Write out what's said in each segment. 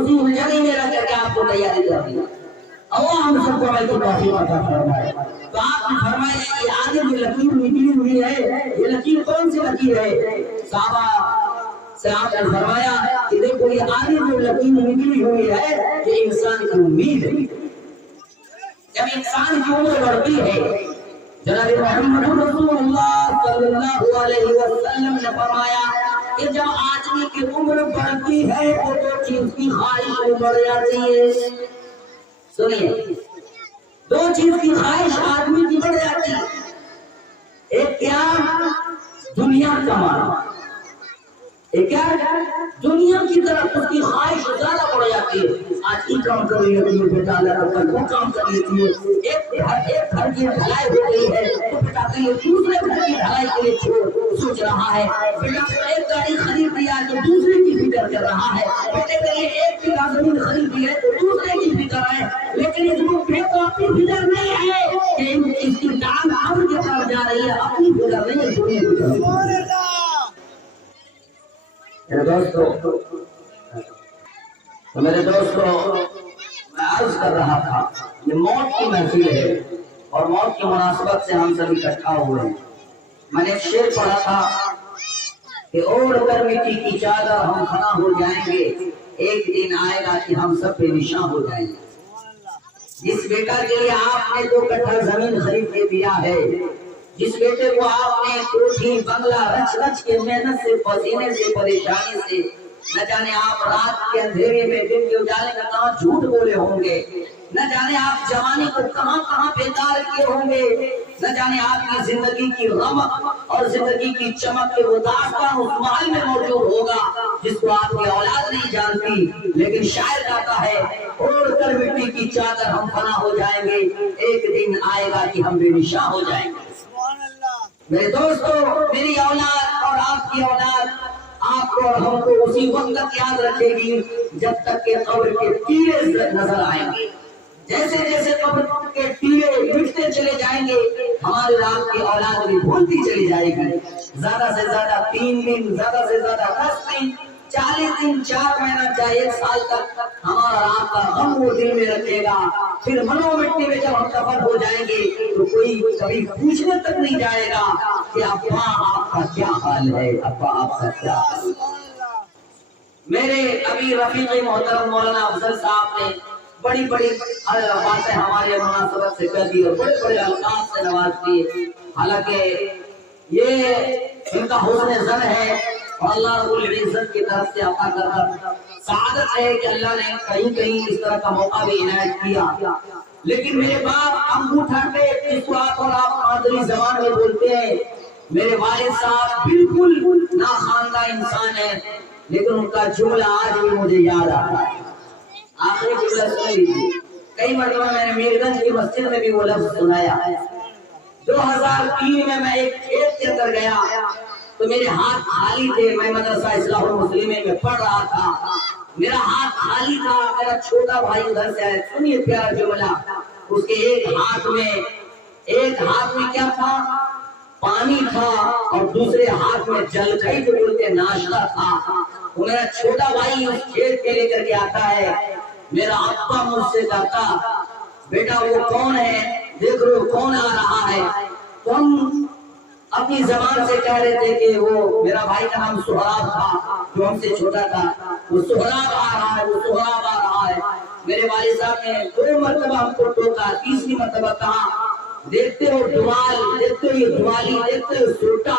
اسی الجھن میں رہ کر کے آپ کو تیاری کرنی ہے۔ اللہ ہم سب کو عمل کی توفیق عطا فرمائے۔ تو آپ نے فرمایا یہ آگے جو لکیر نکلی ہوئی ہے، یہ لکیر کون سی لکیر ہے؟ صحابہ سے آپ نے فرمایا کہ دیکھو یہ آگے جو لکیر نکلی ہوئی ہے یہ انسان کی امید ہے۔ جب انسان کی عمر بڑھتی ہے، جناب محمد رسول اللہ صلی اللہ علیہ وسلم نے فرمایا کہ جب آدمی کی عمر بڑھتی ہے تو دو چیز کی خواہش بڑھ جاتی ہے۔ سنیے، دو چیز کی خواہش آدمی کی بڑھ جاتی ہے۔ ایک کیا؟ دنیا کمانا۔ ایک کیا؟ دنیا کی طرف اس کی خواہش زیادہ بڑھ جاتی ہے۔ آج یہ کام کر لیتی ہے بیٹا، کل وہ کام کر لیتی ہے۔ ایک گھر کی ڈھلائی ہو گئی ہے تو بیٹا کہیں دوسرے گھر کی ڈھلائی کے لیے سوچ رہا ہے۔ بیٹا ایک گاڑی خرید لیا تو دوسرے کی فکر کر رہا ہے۔ بیٹے کہیں ایک بیگھہ زمین خرید لی ہے تو دوسرے کی فکر ہے۔ لیکن اس ملک کو اپنی فکر نہیں ہے کہ اس کی ٹانگ امر کی طرف جا رہی ہے، اپنی فکر نہیں ہے، دنیا کی طرف۔ میرے دوستو میں عرض کر رہا تھا یہ موت کی محفل ہے اور موت کی مناسبت سے ہم سب اکٹھا ہوئے ہیں۔ میں نے ایک شعر پڑھا تھا کہ اوڑھ کر مٹی کی چادر ہم فنا ہو جائیں گے، ایک دن آئے گا کہ ہم سب بے نشاں ہو جائیں گے۔ جس بیٹا کے لیے آپ نے 2 کٹھا زمین خرید کے دیا ہے، جس بیٹے کو آپ نے کوٹھی بنگلہ رچ رچ کے محنت سے، پسینے سے، پریشانی سے، نہ جانے آپ رات کے اندھیرے میں دن کے اجالے میں کہاں جھوٹ بولے ہوں گے، نہ جانے آپ جوانی کو کہاں کہاں بیدار کیے ہوں گے، نہ جانے آپ کی زندگی کی رمق اور زندگی کی چمک کے وہ داستان اس محل میں موجود ہوگا جس کو آپ کی اولاد نہیں جانتی۔ لیکن شاعر کہتا ہے اوڑھ کر مٹی کی چادر ہم فنا ہو جائیں گے، ایک دن آئے گا کہ ہم بے نشاں ہو جائیں گے۔ میرے دوستو، میری اولاد اور آپ کی اولاد آپ کو اور ہم کو اسی وقت تک یاد رکھے گی جب تک کہ قبر کے تیرے نظر آئیں گے۔ جیسے جیسے قبر کے تیرے مٹتے چلے جائیں گے ہمارے آپ کی اولاد بھی بھولتی چلی جائے گی۔ زیادہ سے زیادہ 3 دن، زیادہ سے زیادہ 10 دن، 40 دن، 4 مہینہ، چاہے 1 سال تک ہمارا آپ کا غم وہ دل میں رکھے گا۔ پھر منو مٹی میں جب ہم دفن ہو جائیں گے تو کوئی کبھی پوچھنے تک نہیں جائے گا کہ ابا آپ کا کیا حال ہے، ابا آپ کا کیا حال ہے۔ میرے ابھی رفیق محترم مولانا افضل صاحب نے بڑی بڑی باتیں ہمارے مناسبت سے کر دی اور بڑے بڑے القاب سے نواز دیے۔ حالانکہ یہ ان کا حسن ظن ہے اور اللہ رب العزت کی طرف سے عطا کردہ سعادت ہے کہ اللہ نے کہیں کہیں اس طرح کا موقع بھی عنایت کیا۔ لیکن میرے باپ انگوٹھا پہ جس کو آپ اور آپ مادری زبان میں بولتے ہیں، میرے والد صاحب بالکل ناخواندہ انسان ہے، لیکن ان کا جملہ آج بھی مجھے یاد آتا ہے۔ آخری جملہ سن لیجیے، کئی مرتبہ میں نے میرگنج کی مسجد میں بھی وہ لفظ سنایا۔ 2003 میں ایک کھیت کے اندر گیا تو میرے ہاتھ خالی تھے، میں مدرسہ اصلاح المسلمین میں پڑھ رہا تھا، میرا ہاتھ خالی تھا، میرا چھوٹا بھائی ادھر سے آیا۔ سنیے پیارا جملہ، اس کے ایک ہاتھ میں کیا تھا؟ پانی تھا اور دوسرے ہاتھ میں جلکھئی جو بولتے ناشتہ تھا۔ وہ میرا چھوٹا بھائی اس کھیت کے لے کر کے آتا ہے، میرا ابا مجھ سے کہتا بیٹا وہ کون ہے، دیکھ رہے ہو کون آ رہا ہے؟ تو ہم اپنی زبان سے کہہ رہے تھے کہ وہ میرا بھائی کا نام سہراب تھا جو ہم سے چھوٹا تھا، وہ سہراب آ رہا ہے، وہ سہراب آ رہا ہے۔ میرے والد صاحب نے 2 مرتبہ ہم کو ٹوکا، تیسری مرتبہ کہا دیکھتے ہو ڈوال، دیکھتے ہو یہ ڈوالی، دیکھتے ہو سوٹا،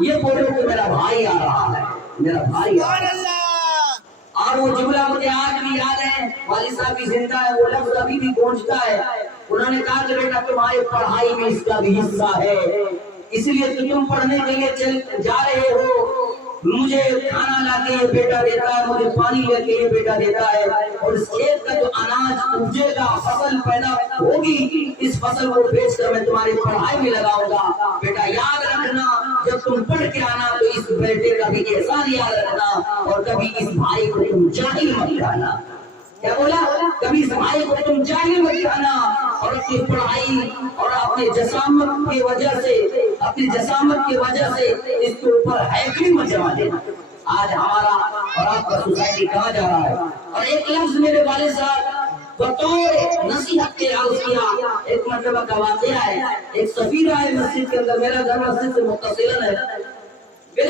یہ بولو کہ میرا بھائی آ رہا ہے، میرا بھائی آ رہا ہے۔ اور وہ جملہ مجھے آج بھی یاد ہے، والد صاحب بھی زندہ ہے، وہ لفظ ابھی بھی گونجتا ہے۔ انہوں نے کہا کہ بیٹا تمہاری پڑھائی میں اس کا بھی حصہ ہے، اس لیے تو تم پڑھنے کے لیے چل جا رہے ہو، مجھے کھانا لا کے یہ بیٹا دیتا ہے، مجھے پانی لے کے یہ بیٹا دیتا ہے، اور اس کھیت کا جو اناج اگے گا، فصل پیدا ہوگی، اس فصل کو بیچ کر میں تمہاری پڑھائی میں لگاؤں گا۔ بیٹا یاد رکھنا جب تم پڑھ کے آنا تو اس بیٹے کا بھی احسان یاد رکھنا، اور کبھی اس بھائی کو تم جاہل مت کہنا۔ کیا بولا؟ کبھی اس بھائی کو تم جاہل مت کہنا، اور اپنی پڑھائی اور اپنے جسامت کی وجہ سے اس کے اوپر ہیکلی مت جما دینا۔ آج ہمارا اور آپ کا سوسائٹی کہاں جا رہا ہے. اور ایک لفظ میرے والد صاحب بطور نصیحت کے عرض کیا. ایک مرتبہ کا واقعہ ہے، ایک سفیر آئے مسجد کے اندر، میرا گھر مسجد سے متصل ہے،